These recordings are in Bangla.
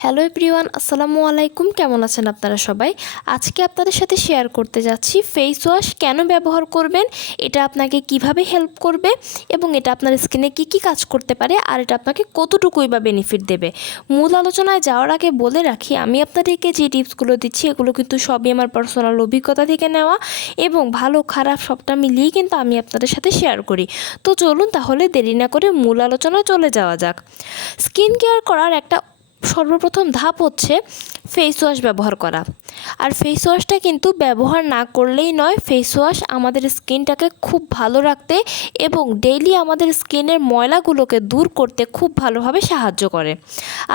হ্যালো এভরিওয়ান, আসসালামু আলাইকুম। কেমন আছেন আপনারা সবাই? আজকে আপনাদের সাথে শেয়ার করতে যাচ্ছি ফেস ওয়াশ কেন ব্যবহার করবেন, এটা আপনাকে কিভাবে হেল্প করবে এবং এটা আপনার স্কিনে কি কাজ করতে পারে, আর এটা আপনাকে কতটুকুই বা বেনিফিট দেবে। মূল আলোচনায় যাওয়ার আগে বলে রাখি, আমি আপনাদেরকে যে টিপসগুলো দিচ্ছি এগুলো কিন্তু সবই আমার পার্সোনাল অভিজ্ঞতা থেকে নেওয়া এবং ভালো খারাপ সবটা মিলিয়েই কিন্তু আমি আপনাদের সাথে শেয়ার করি। তো চলুন তাহলে দেরি না করে মূল আলোচনায় চলে যাওয়া যাক। স্কিন কেয়ার করার একটা সর্বপ্রথম ধাপ হচ্ছে ফেস ওয়াশ ব্যবহার করা। আর ফেস ওয়াশটা কিন্তু ব্যবহার না করলেই নয়, ফেস ওয়াশ আমাদের স্কিনটাকে খুব ভালো রাখতে এবং ডেইলি আমাদের স্কিনের ময়লাগুলোকে দূর করতে খুব ভালোভাবে সাহায্য করে।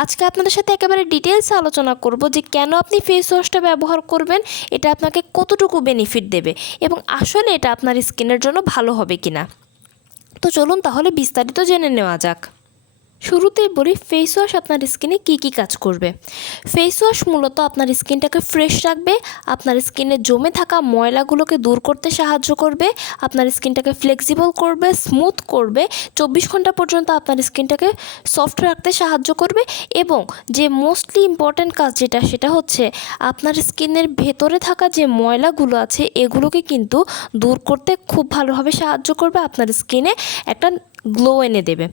আজকে আপনাদের সাথে একেবারে ডিটেলসে আলোচনা করব যে কেন আপনি ফেস ওয়াশটা ব্যবহার করবেন, এটা আপনাকে কতটুকু বেনিফিট দেবে এবং আসলে এটা আপনার স্কিনের জন্য ভালো হবে কিনা। তো চলুন তাহলে বিস্তারিত জেনে নেওয়া যাক। শুরুতেই বলি ফেস ওয়াশ আপনার স্কিনে কী কাজ করবে। ফেস ওয়াশ মূলত আপনার স্কিনটাকে ফ্রেশ রাখবে, আপনার স্কিনে জমে থাকা ময়লাগুলোকে দূর করতে সাহায্য করবে, আপনার স্কিনটাকে ফ্লেক্সিবল করবে, স্মুথ করবে, 24 ঘন্টা পর্যন্ত আপনার স্কিনটাকে সফট রাখতে সাহায্য করবে এবং যে মোস্টলি ইম্পর্ট্যান্ট কাজ সেটা হচ্ছে আপনার স্কিনের ভেতরে থাকা যে ময়লাগুলো আছে এগুলোকে কিন্তু দূর করতে খুব ভালোভাবে সাহায্য করবে, আপনার স্কিনে একটা গ্লো এনে দেবে।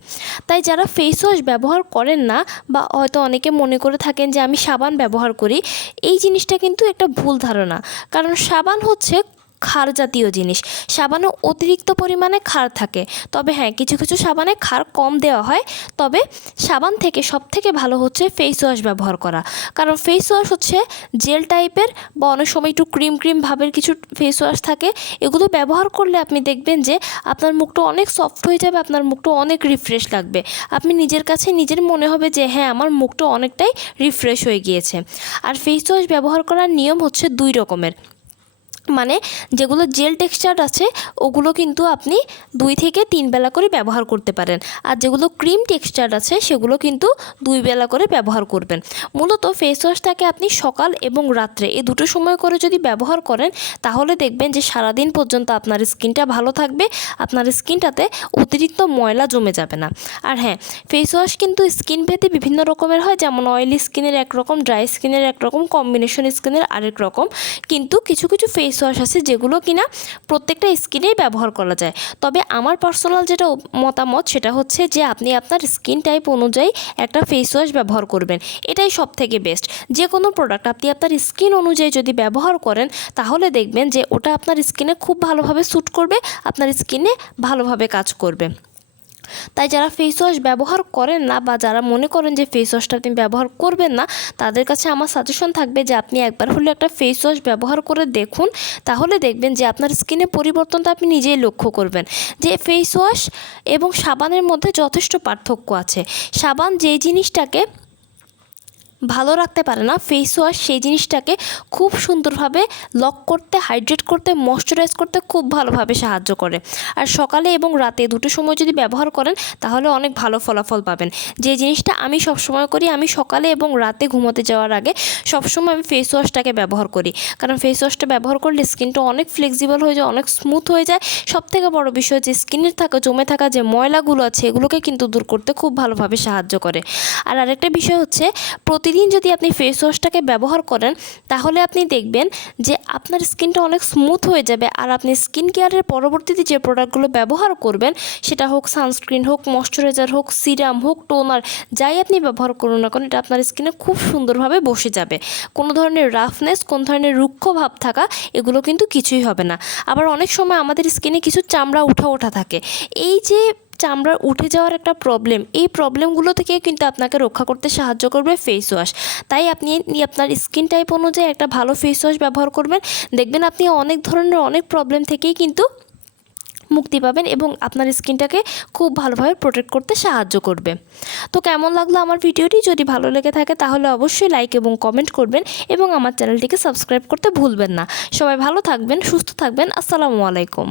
তাই যারা ফেস ওয়াশ ব্যবহার করেন না বা হয়তো অনেকে মনে করে থাকেন যে আমি সাবান ব্যবহার করি, এই জিনিসটা কিন্তু একটা ভুল ধারণা। কারণ সাবান হচ্ছে ক্ষার জাতীয় জিনিস, সাবানও অতিরিক্ত পরিমাণে ক্ষার থাকে। তবে হ্যাঁ, কিছু কিছু সাবানে ক্ষার কম দেওয়া হয়। তবে সাবান থেকে সবথেকে ভালো হচ্ছে ফেস ওয়াশ ব্যবহার করা। কারণ ফেস ওয়াশ হচ্ছে জেল টাইপের বা অনেক সময় একটু ক্রিম ভাবের কিছু ফেস ওয়াশ থাকে। এগুলো ব্যবহার করলে আপনি দেখবেন যে আপনার মুখটা অনেক সফট হয়ে যাবে, আপনার মুখটা অনেক রিফ্রেশ লাগবে। আপনি নিজের কাছে নিজের মনে হবে যে হ্যাঁ, আমার মুখটা অনেকটাই রিফ্রেশ হয়ে গিয়েছে। আর ফেস ওয়াশ ব্যবহার করার নিয়ম হচ্ছে 2 রকমের। মানে যেগুলো জেল টেক্সচার আছে ওগুলো কিন্তু আপনি 2 থেকে 3 বেলা করে ব্যবহার করতে পারেন, আর যেগুলো ক্রিম টেক্সচার আছে সেগুলো কিন্তু 2 বেলা করে ব্যবহার করবেন। মূলত ফেস ওয়াশটাকে আপনি সকাল এবং রাত্রে এই দুটো সময় করে যদি ব্যবহার করেন তাহলে দেখবেন যে সারাদিন পর্যন্ত আপনার স্কিনটা ভালো থাকবে, আপনার স্কিনটাতে অতিরিক্ত ময়লা জমে যাবে না। আর হ্যাঁ, ফেস ওয়াশ কিন্তু স্কিন ভেদে বিভিন্ন রকমের হয়, যেমন অয়েলি স্কিনের একরকম, ড্রাই স্কিনের একরকম, কম্বিনেশন স্কিনের আরেক রকম। কিন্তু কিছু কিছু ফেস ওয়াশ আছে যেগুলো কিনা প্রত্যেকটা স্কিনেই ব্যবহার করা যায়। তবে আমার পার্সোনাল যেটা মতামত সেটা হচ্ছে যে আপনি আপনার স্কিন টাইপ অনুযায়ী একটা ফেস ওয়াশ ব্যবহার করবেন, এটাই সব থেকে বেস্ট। যে কোনো প্রোডাক্ট আপনি আপনার স্কিন অনুযায়ী যদি ব্যবহার করেন তাহলে দেখবেন যে ওটা আপনার স্কিনে খুব ভালোভাবে স্যুট করবে, আপনার স্কিনে ভালোভাবে কাজ করবে। তাই যারা ফেস ওয়াশ ব্যবহার করেন না বা যারা মনে করেন যে ফেস ওয়াশটা আপনি ব্যবহার করবেন না, তাদের কাছে আমার সাজেশন থাকবে যে আপনি একবার হলে একটা ফেস ওয়াশ ব্যবহার করে দেখুন। তাহলে দেখবেন যে আপনার স্কিনে পরিবর্তনটা আপনি নিজেই লক্ষ্য করবেন যে ফেস ওয়াশ এবং সাবানের মধ্যে যথেষ্ট পার্থক্য আছে। সাবান যেই জিনিসটাকে ভালো রাখতে পারে না, ফেস ওয়াশ সেই জিনিসটাকে খুব সুন্দরভাবে লক করতে, হাইড্রেট করতে, ময়শ্চারাইজ করতে খুব ভালোভাবে সাহায্য করে। আর সকালে এবং রাতে দুটো সময় যদি ব্যবহার করেন তাহলে অনেক ভালো ফলাফল পাবেন। যে জিনিসটা আমি সবসময় করি, আমি সকালে এবং রাতে ঘুমোতে যাওয়ার আগে সবসময় আমি ফেস ওয়াশটাকে ব্যবহার করি। কারণ ফেস ওয়াশটা ব্যবহার করলে স্কিনটা অনেক ফ্লেক্সিবল হয়ে যায়, অনেক স্মুথ হয়ে যায়। সবথেকে বড় বিষয় যে স্কিনের জমে থাকা যে ময়লাগুলো আছে এগুলোকে কিন্তু দূর করতে খুব ভালোভাবে সাহায্য করে। আর আরেকটা বিষয় হচ্ছে প্রতিদিন যদি আপনি ফেস ওয়াশটাকে ব্যবহার করেন তাহলে আপনি দেখবেন যে আপনার স্কিনটা অনেক স্মুথ হয়ে যাবে। আর আপনি স্কিন কেয়ারের পরবর্তীতে যে প্রোডাক্টগুলো ব্যবহার করবেন, সেটা হোক সানস্ক্রিন, হোক ময়শ্চারাইজার, হোক সিরাম, হোক টোনার, যাই আপনি ব্যবহার করুন না কেন, এটা আপনার স্কিনে খুব সুন্দরভাবে বসে যাবে। কোনো ধরনের রাফনেস, কোনো ধরনের রুক্ষ ভাব থাকা এগুলো কিন্তু কিছুই হবে না। আবার অনেক সময় আমাদের স্কিনে কিছু চামড়া ওঠা থাকে, এই যে চামড়ার উঠে যাওয়ার একটা প্রবলেম, এই প্রবলেমগুলো থেকে কিন্তু আপনাকে রক্ষা করতে সাহায্য করবে ফেস ওয়াশ। তাই আপনি আপনার স্কিন টাইপ অনুযায়ী একটা ভালো ফেস ওয়াশ ব্যবহার করবেন, দেখবেন আপনি অনেক ধরনের অনেক প্রবলেম থেকেই কিন্তু মুক্তি পাবেন এবং আপনার স্কিনটাকে খুব ভালোভাবে প্রোটেক্ট করতে সাহায্য করবে। তো কেমন লাগলো আমার ভিডিওটি? যদি ভালো লেগে থাকে তাহলে অবশ্যই লাইক এবং কমেন্ট করবেন এবং আমার চ্যানেলটিকে সাবস্ক্রাইব করতে ভুলবেন না। সবাই ভালো থাকবেন, সুস্থ থাকবেন। আসসালামু আলাইকুম।